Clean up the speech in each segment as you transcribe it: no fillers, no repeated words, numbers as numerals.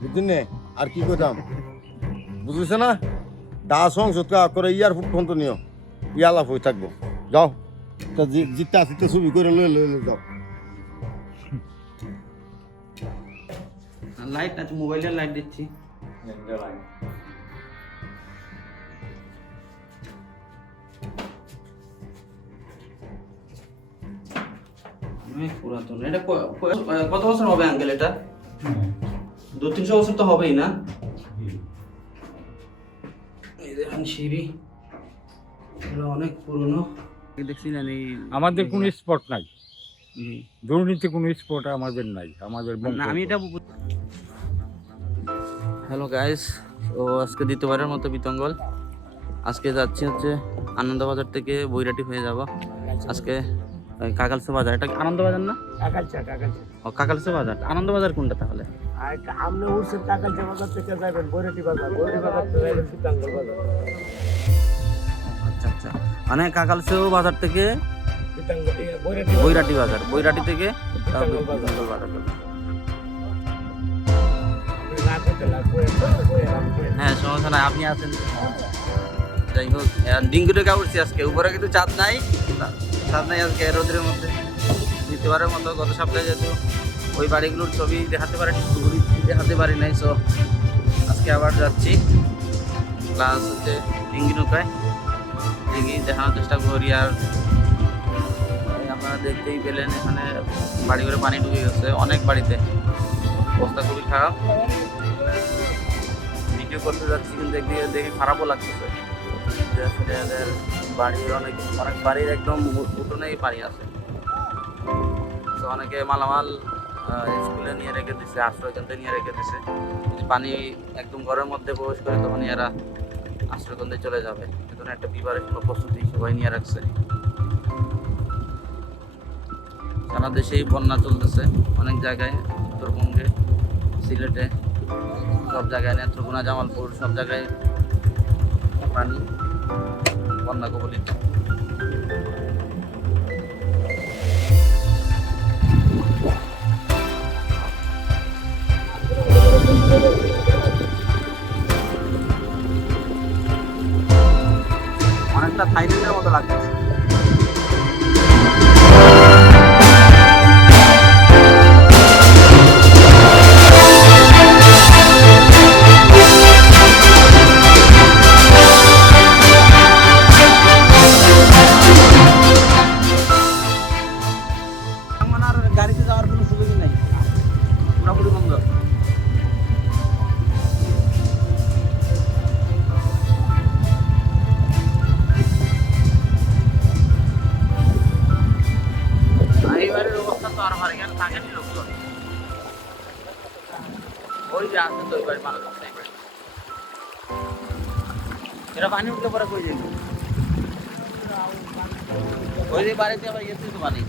বুঝলি নে আর কি করতাম বুঝলিস না দা সংসদ করে ইয়ার ফোন তো নিও ইয়া লাভ হয়ে থাকবো যাও তা জিততে আসিতে ছবি করে লয়ে যাও লাইট আছে মোবাইলের লাইট দিচ্ছি অনেক পুরাতন এটা কত বছর হবে আঙ্কেল এটা 200-300 বছর তো হবেই না এই দেখেন সিঁড়ি এগুলো অনেক পুরনো দেখছি না আমাদের কোনো স্পট নাই দুর্নীতি কোনো স্পট আমাদের নাই আমাদের না আমি এটা হ্যালো গাইস ও আজকে দ্বিতীয়বারের মতো বিতঙ্গল আজকে যাচ্ছি হচ্ছে আনন্দবাজার থেকে বৈরাটি হয়ে যাব আজকে কাকালসা বাজার এটা আনন্দবাজার না ও কাকালসা বাজার আনন্দবাজার কোনটা তাহলে আপনি উঠছেন কাকালসা বাজার থেকে যাবেন বৈরাটি বাজার থেকে যাবেন বিতঙ্গল বাজার আচ্ছা আচ্ছা মানে কাকালসা বাজার থেকে বৈরাটি বাজার বৈরাটি থেকে বিতঙ্গল বাজার হ্যাঁ সমস্যা নাই আপনি আছেন যাই হোক ডিঙ্গুরে উঠছি আজকে উপরে কিন্তু চাঁদ নাই আজকে রোদের মধ্যে দ্বিতীয়বারের মতো গত সপ্তাহে যেহেতু ওই বাড়িগুলোর ছবি দেখাতে পারি নাই সো আজকে আবার যাচ্ছি প্লাস হচ্ছে ডিঙ্গি নৌকায় ডিঙ্গি দেখানোর চেষ্টা করি আর আপনারা দেখতেই পেলেন এখানে বাড়ি করে পানি ঢুকে গেছে অনেক বাড়িতে অবস্থা খুবই খারাপ ভিডিও করতে যাচ্ছি কিন্তু একদিকে দেখে খারাপও লাগতেছে আসলে এদের বাড়ির অনেক বাড়ির একদম উঠোনেই পানি আছে তো অনেকে মালামাল স্কুলে নিয়ে রেখে দিচ্ছে আশ্রয় কেন্দ্রে নিয়ে রেখে দিচ্ছে যদি পানি একদম ঘরের মধ্যে প্রবেশ করে তখন এরা আশ্রয় কেন্দ্রে চলে যাবে এজন্য একটা প্রিপারেশন প্রস্তুতি সবাই নিয়ে রাখছে সারা দেশেই বন্যা চলতেছে অনেক জায়গায় উত্তরবঙ্গে সিলেটে সব জায়গায় নেত্রকোনা জামালপুর সব জায়গায় পানি বন্যা কবলিত অনেকটা থাইল্যান্ডের মতো লাগতেছে গাড়িতে যাওয়ার কোনো সুযোগই নাই পুরোপুরি বন্ধ এইবারের অবস্থা তো আর ভালো এখানে থাকেনি লোকজন ওই যে আসছে তো এবার মানুষ এরা পানি উঠলে পরে কই যাবে ওই যে বাড়িতে আবার গেছে তো পানি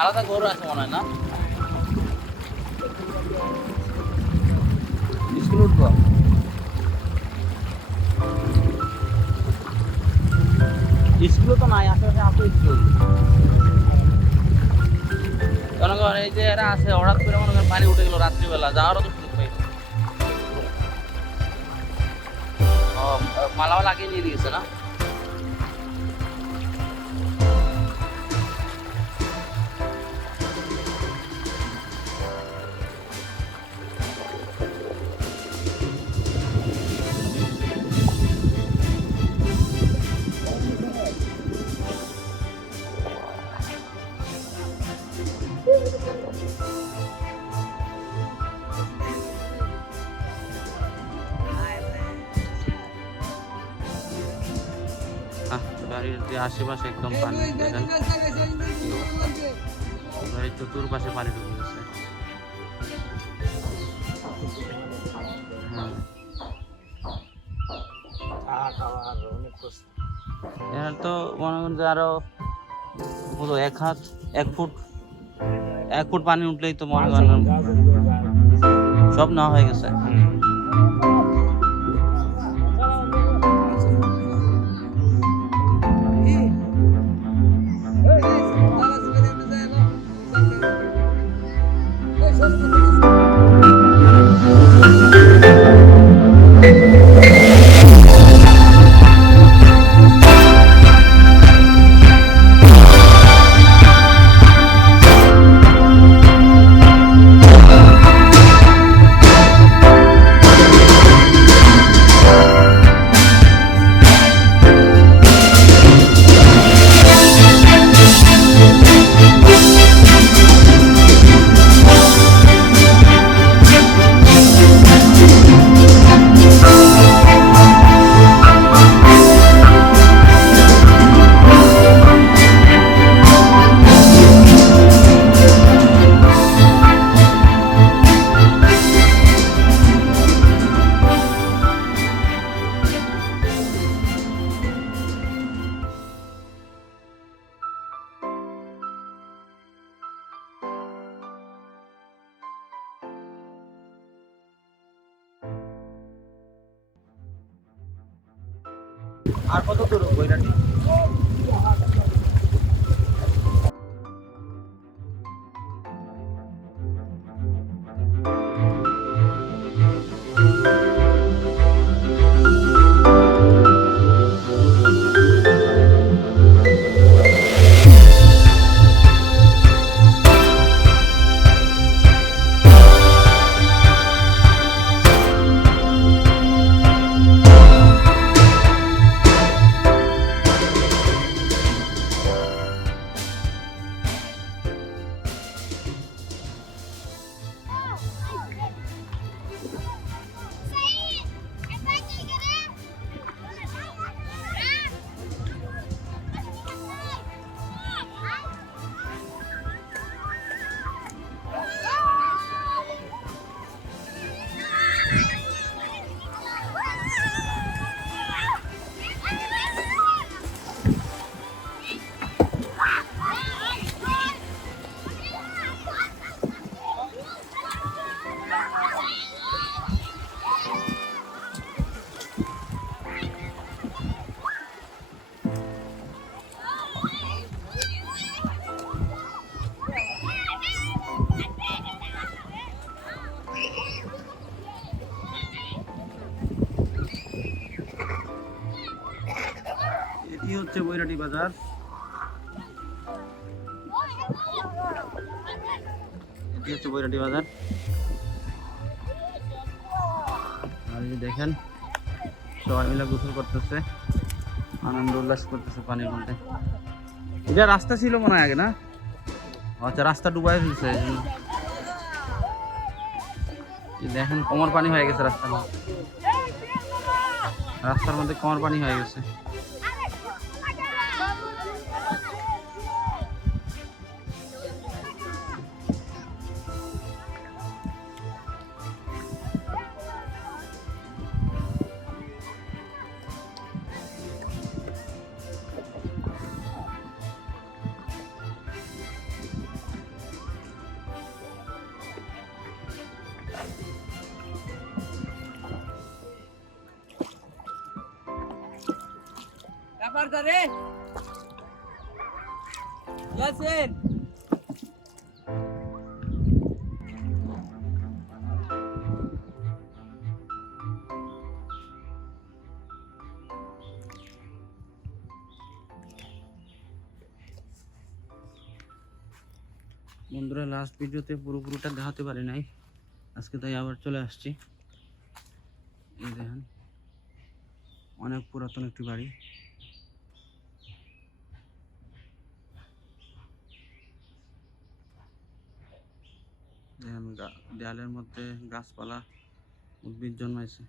আলাদা গরু আছে মনে হয় না স্কুল উঠবো স্কুলও তো নাই আশেপাশে আছে স্কুল জনগণ এই যে এরা আছে হঠাৎ করে মনে করেন পানি উঠে গেল রাত্রিবেলা যাওয়ারও তো সুযোগ পাই মালাও লাগিয়ে নিয়ে দিয়েছে না বাড়ির যে আশেপাশে একদম পানি দেখেন চতুর্পাশে পানি ঢুকে গেছে এখানে তো মনে করেন যে আরো পুরো 1 ফুট পানি উঠলেই তো মনে করেন সব না হয়ে গেছে Hey, আর কত দূর বৈরাটি? এটি হচ্ছে বৈরাটি বাজার। এটি হচ্ছে বৈরাটি বাজার। আর এই যে দেখেন সবাই মিলে গোসল করতেছে, আনন্দ উল্লাস করতেছে পানির মধ্যে। এটা রাস্তা ছিল মনে হয় আগে, না? আচ্ছা, রাস্তা ডুবাই ফেলছে। দেখেন কোমর পানি হয়ে গেছে রাস্তার মধ্যে, রাস্তার মধ্যে কোমর পানি হয়ে গেছে। বন্ধুরা, লাস্ট ভিডিওতে পুরোপুরিটা দেখাতে পারি নাই আজকে, তাই আবার চলে আসছি। এই দেখেন অনেক পুরাতন একটি বাড়ি। দেখেন দেয়ালের মধ্যে গাছপালা, উদ্ভিদ জন্মাইছে।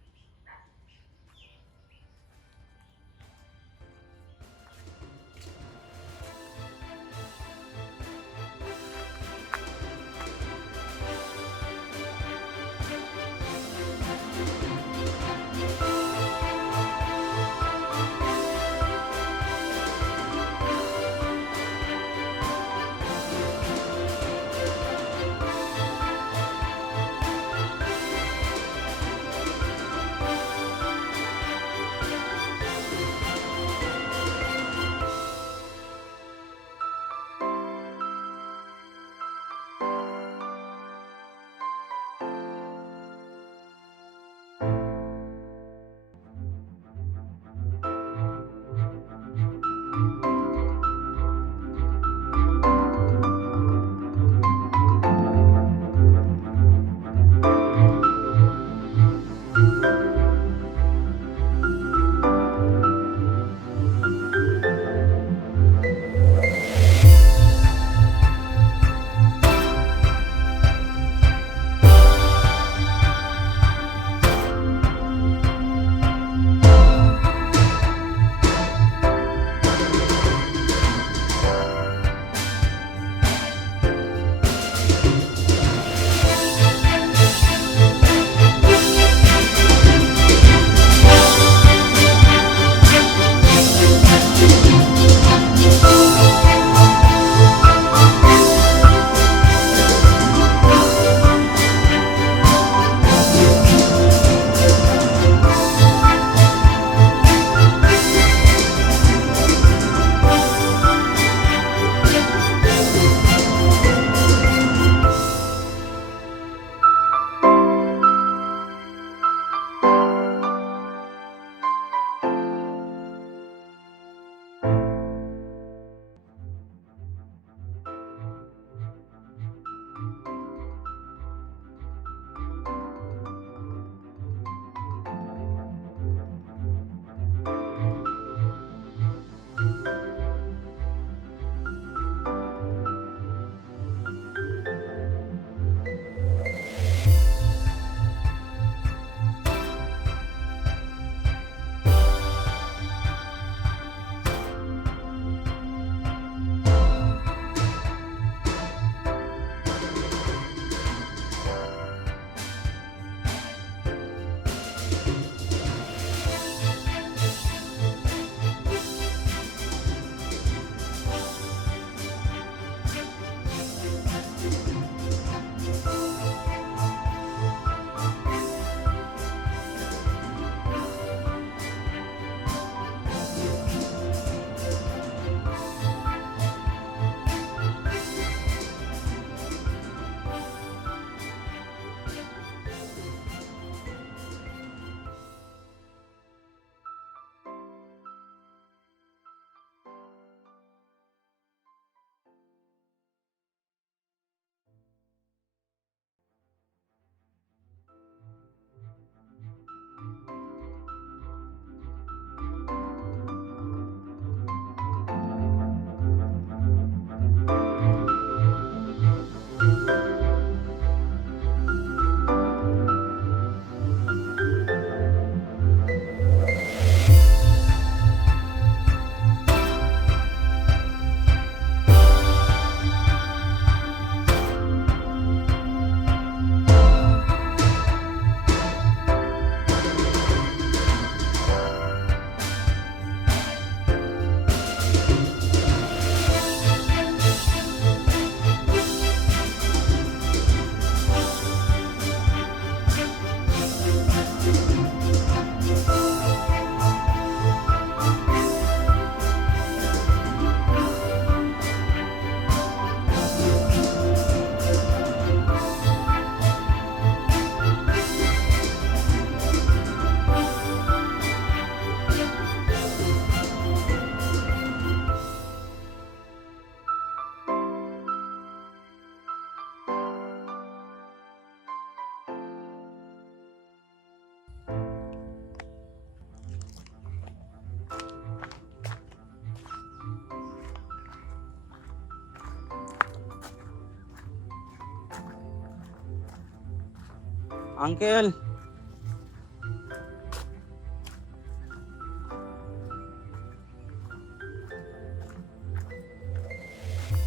আঙ্কেল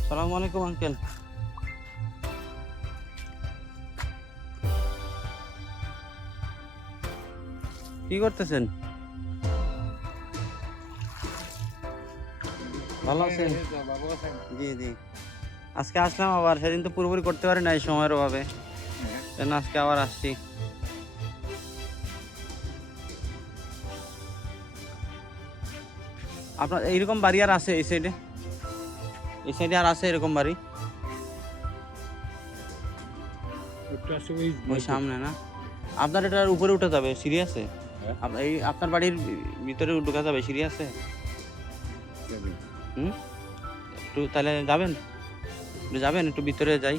সালামু আলাইকুম আঙ্কেল। কি করতেছেন? ভালো আছেন? জি জি। আজকে আসলাম আবার, সেদিন তো পুরোপুরি করতে পারি নাই সময়ের অভাবে, জন্য আজকে আবার আসছি। আপনার এইরকম বাড়ি আর আছে এই সাইডে? এই সাইডে আর আছে এরকম বাড়ি? একটা আছে ওই সামনে না? আপনার এটার উপরে উঠে যাবে, সিঁড়ি আছে? এই আপনার বাড়ির ভিতরে ঢুকা যাবে, সিঁড়ি আছে? একটু তাহলে যাবেন, একটু যাবেন, একটু ভিতরে যাই।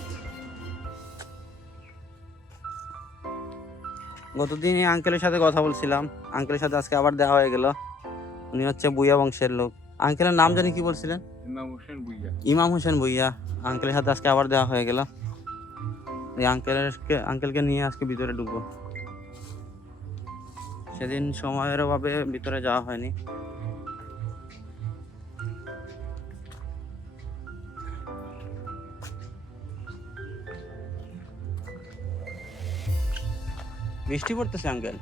গতদিন এই আঙ্কেলের সাথে কথা বলছিলাম, আঙ্কেলের সাথে আজকে আবার দেখা হয়ে গেল। উনি হচ্ছে ভুইয়া বংশের লোক। আঙ্কেলের নাম জানি কি বলছিলেন? ইমাম হোসেন ভুইয়া। ইমাম হোসেন ভুইয়া। আঙ্কেলের সাথে আজকে আবার দেখা হয়ে গেল। এই আঙ্কেলকে নিয়ে আজকে ভিতরে ঢুকবো। সেদিন সময়ের অভাবে ভিতরে যাওয়া হয়নি। বৃষ্টি পড়তেছে আঙ্কেল?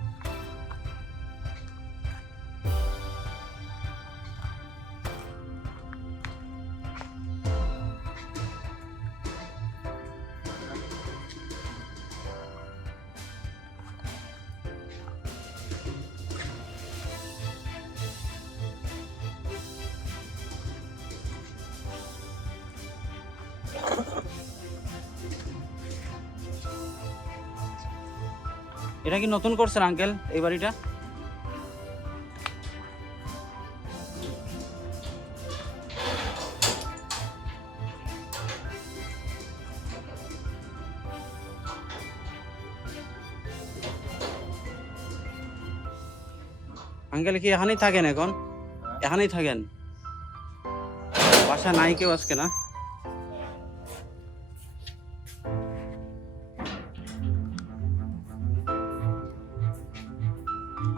এটা কি নতুন করছেন আঙ্কেল এই বাড়িটা? আঙ্কেল কি এখানেই থাকেন এখন? এখানেই থাকেন? বাসা নাই কেউ আজকে না?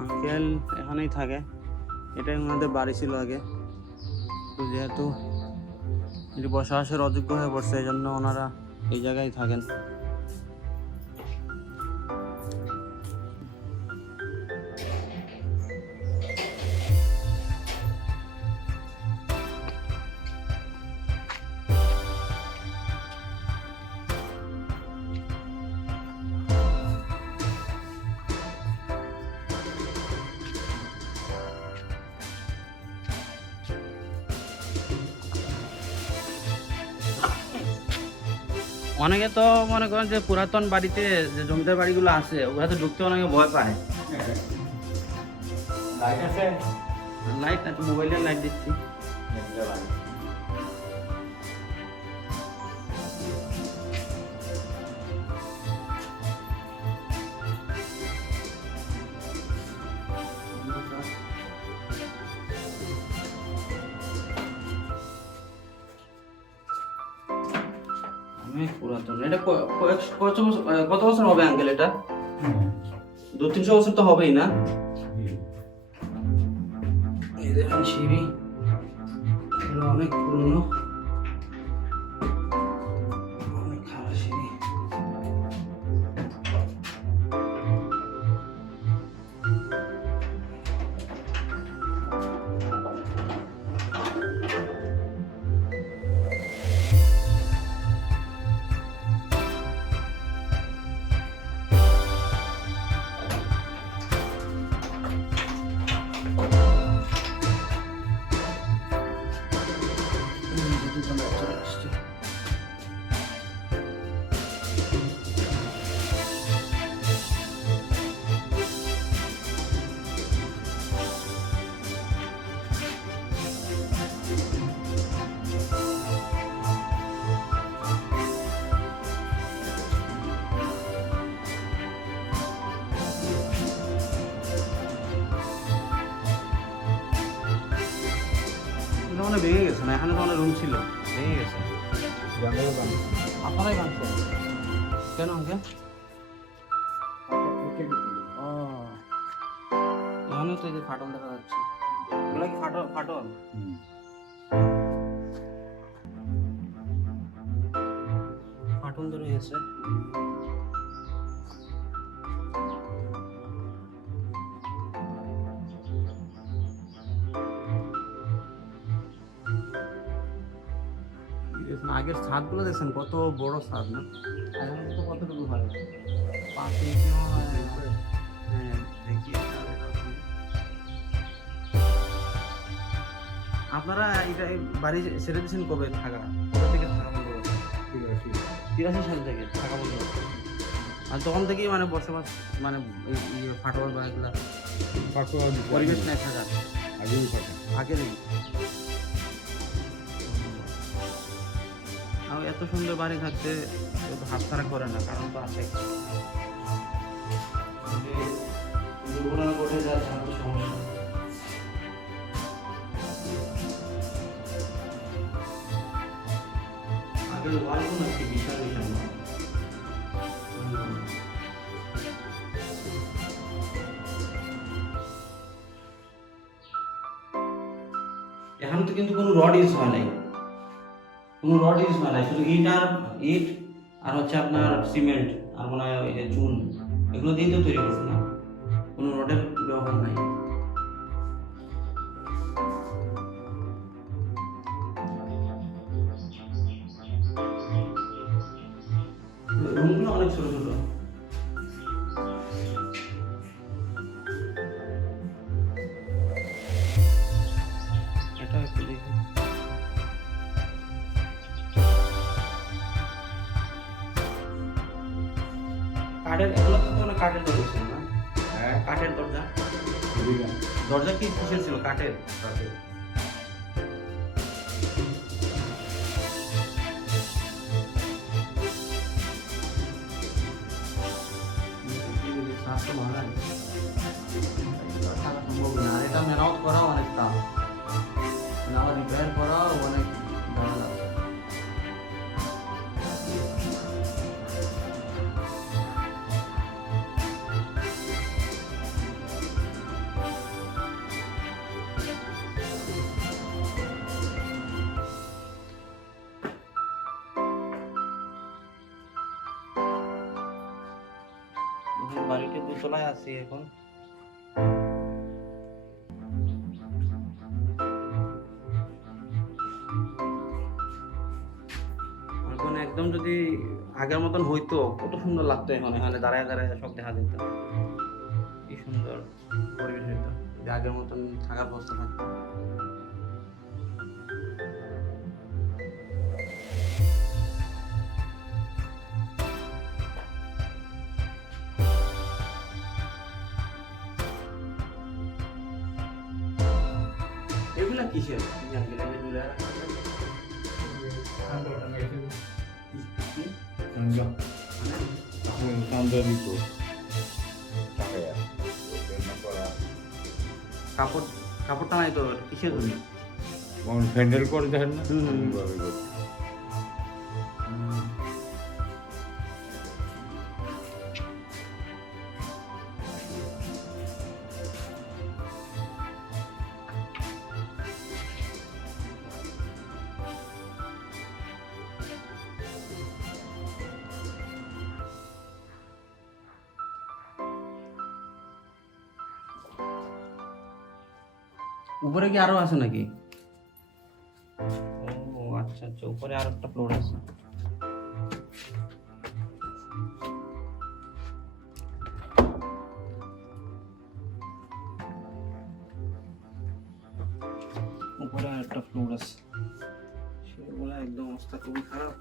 আঙ্কেল এখানেই থাকে, এটাই ওনাদের বাড়ি ছিল আগে। তো যেহেতু এটি বসবাসের অযোগ্য হয়ে পড়ছে, এই জন্য ওনারা এই জায়গায় থাকেন। অনেকে তো মনে করেন যে পুরাতন বাড়িতে যে জমিদার বাড়িগুলো আছে ওগুলো তো ঢুকতে অনেকে ভয় পায়। লাইট আছে? লাইট না, মোবাইলের লাইট দিচ্ছি। অনেক পুরাতন। এটা কত বছর হবে আঙ্কেল? এটা 200-300 বছর তো হবেই না? এই দেখেন সিঁড়ি, এটা অনেক পুরনো, অনেক খারাপ সিঁড়ি। মানে ভেঙে গেছে না? এখানে তো অনেক রুম ছিল, ভেঙে গেছে। আপনারাই ভাঙছেন কেন আঙ্কেল? তো এই যে ফাটল দেখা যাচ্ছে, এগুলো কি ফাটল? ফাটল হুম। ফাটল ধরে গেছে। আগের ছাদগুলো দেখছেন কত বড় ছাদ না? এখন তো কতটুকু ভালো 5 ইঞ্চি মনে হয়। হ্যাঁ, দেখি আপনারা এটা এই বাড়ি ছেড়ে দিয়েছেন কবে? থাকা কবে থেকে থাকা বন্ধ করছেন? 83 সাল থেকে থাকা বন্ধ করছেন। আর তখন থেকেই মানে বসবাস মানে ফাটল বা এগুলা পরিবেশ নেই থাকার আগেরই। আর এত সুন্দর বাড়ি থাকতে কেউ তো হাত ছাড়া করে না, কারণ তো আছে। যদি দুর্ঘটনা ঘটে যায় তাহলে তো সমস্যা। আগের ওয়ালগুলো নাকি বিশাল বিশাল না? এখন তো কিন্তু কোনো রড ইউজ হয় নাই, কোনো রড ইউজ হয় নাই, শুধু ইট আর হচ্ছে আপনার সিমেন্ট আর মনে হয় ওই যে চুন, এগুলো দিয়ে তো তৈরি করছে না, কোনো রডের ব্যবহার নাই। রুমগুলো অনেক ছোট ছোট। এটা একটু দেখি। কাঠের, এগুলো তো মানে কাঠের দরজা ছিল না? কাঠের দরজা। দরজা কি কিসের ছিল? কাঠের। আর এটা মেরামত করাও অনেক দাম, আমার রিপেয়ার করাও অনেক ঝামেলা আছে। বাড়িতে দোতলায় আছি এখন। এখন একদম যদি আগের মতন হইতো কত সুন্দর লাগতো, এখন এখানে দাঁড়ায় দাঁড়ায় সব দেখা যেত, কি সুন্দর পরিবেশ হইতো যদি আগের মতন থাকার ব্যবস্থা থাকতো। এগুলা কিসের? কাপড় কাপড়টা নাই তো, কিসের জন্য? হ্যান্ডেল করে দেখেন না? উপরে কি আরো আছে নাকি? ও আচ্ছা আচ্ছা, উপরে আর একটা ফ্লোর আছে। উপরে আর একটা ফ্লোর আছে, সেগুলো একদম অবস্থা খুবই খারাপ।